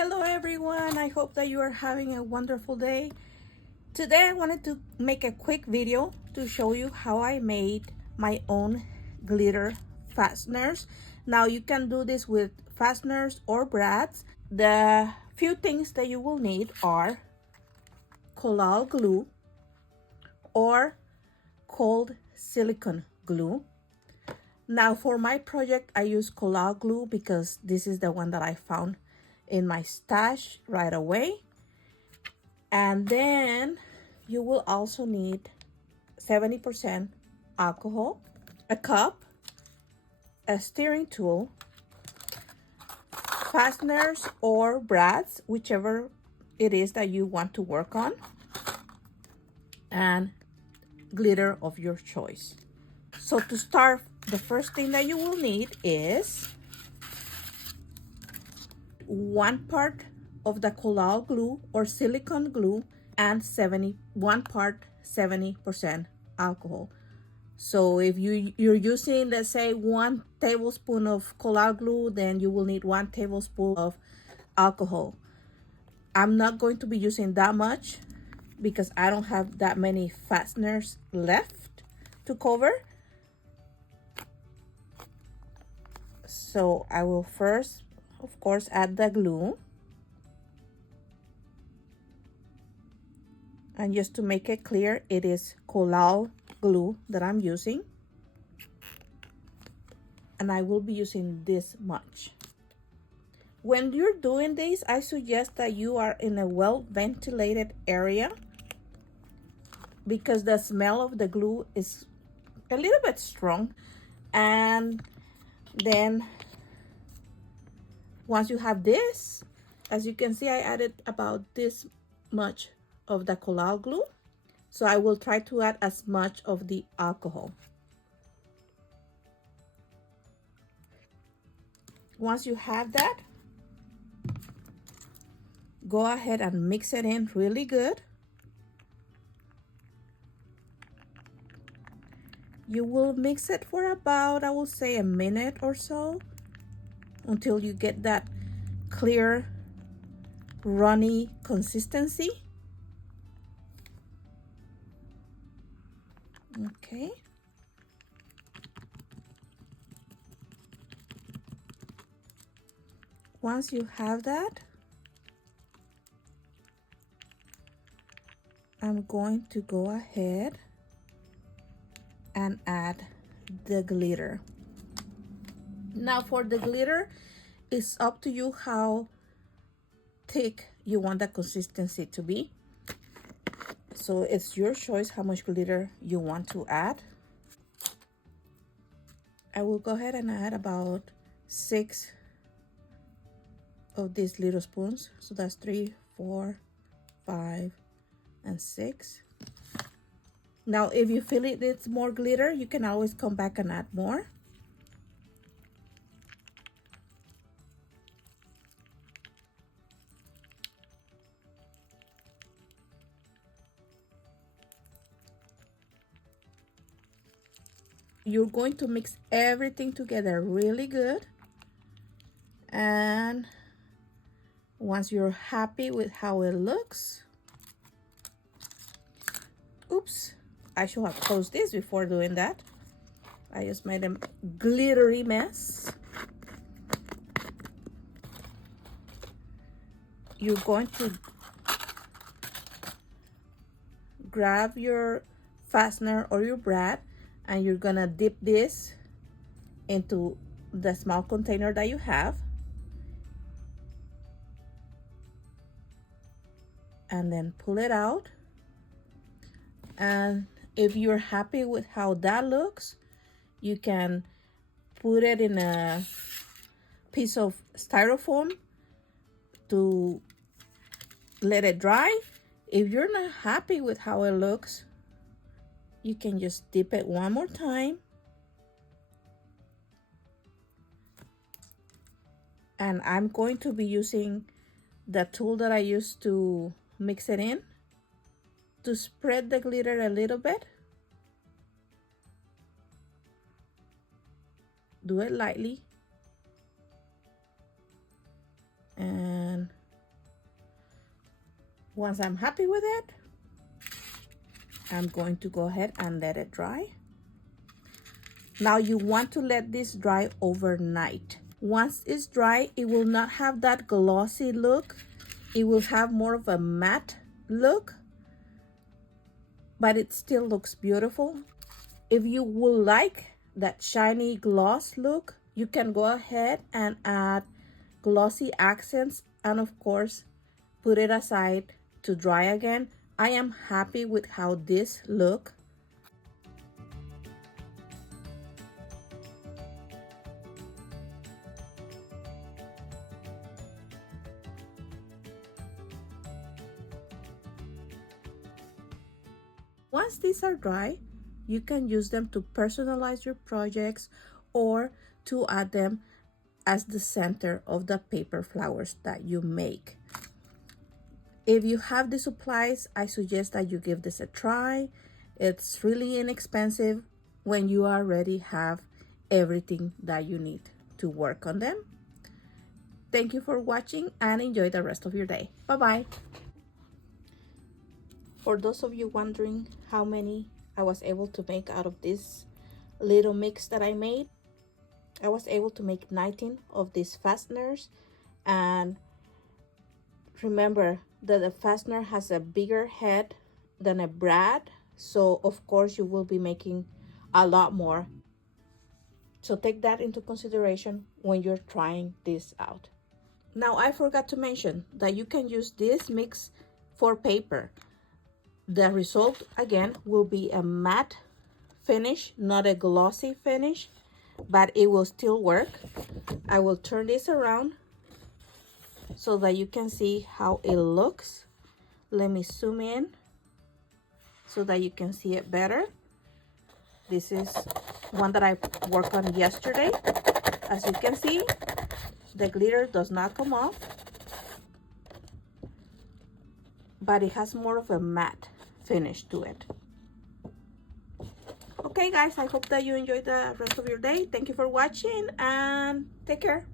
Hello everyone, I hope that you are having a wonderful day. Today I wanted to make a quick video to show you how I made my own glitter fasteners. Now you can do this with fasteners or brads. The few things that you will need are collall glue or cold silicone glue. Now for my project I use collall glue because this is the one that I found in my stash right away. And then you will also need 70% alcohol, a cup, a steering tool, fasteners or brads, whichever it is that you want to work on, and glitter of your choice. So to start, the first thing that you will need is 1 part of the collall glue or silicone glue and 1 part 70% alcohol. So if you're using, let's say, 1 tablespoon of collall glue, then you will need 1 tablespoon of alcohol. I'm not going to be using that much because I don't have that many fasteners left to cover. So I will first, of course, add the glue. And just to make it clear, it is collall glue that I'm using. And I will be using this much. When you're doing this, I suggest that you are in a well-ventilated area because the smell of the glue is a little bit strong. And then once you have this, as you can see, I added about this much of the collall glue. So I will try to add as much of the alcohol. Once you have that, go ahead and mix it in really good. You will mix it for about, I will say, a minute or so until you get that clear, runny consistency. Okay. Once you have that, I'm going to go ahead and add the glitter. Now for the glitter, it's up to you how thick you want the consistency to be. So it's your choice how much glitter you want to add. I will go ahead and add about 6 of these little spoons. So that's 3, 4, 5, and 6. Now if you feel it needs more glitter, you can always come back and add more. You're going to mix everything together really good. And once you're happy with how it looks, oops, I should have closed this before doing that. I just made a glittery mess. You're going to grab your fastener or your brad and you're gonna dip this into the small container that you have. And then pull it out. And if you're happy with how that looks, you can put it in a piece of styrofoam to let it dry. If you're not happy with how it looks, you can just dip it one more time. And I'm going to be using the tool that I used to mix it in to spread the glitter a little bit. Do it lightly. And Once I'm happy with it, I'm going to go ahead and let it dry. Now you want to let this dry overnight. Once it's dry, it will not have that glossy look. It will have more of a matte look, but it still looks beautiful. If you would like that shiny gloss look, you can go ahead and add glossy accents and of course put it aside to dry again. I am happy with how this look. Once these are dry, you can use them to personalize your projects or to add them as the center of the paper flowers that you make. If you have the supplies, I suggest that you give this a try. It's really inexpensive when you already have everything that you need to work on them. Thank you for watching and enjoy the rest of your day. Bye-bye. For those of you wondering how many I was able to make out of this little mix that I made, I was able to make 19 of these fasteners. And remember that the fastener has a bigger head than a brad, so of course you will be making a lot more. So take that into consideration when you're trying this out. Now I forgot to mention that you can use this mix for paper. The result again will be a matte finish, not a glossy finish, but it will still work. I will turn this around so that you can see how it looks. Let me zoom in so that you can see it better. This is one that I worked on yesterday. As you can see, the glitter does not come off, but it has more of a matte finish to it. Okay guys, I hope that you enjoyed the rest of your day. Thank you for watching and take care.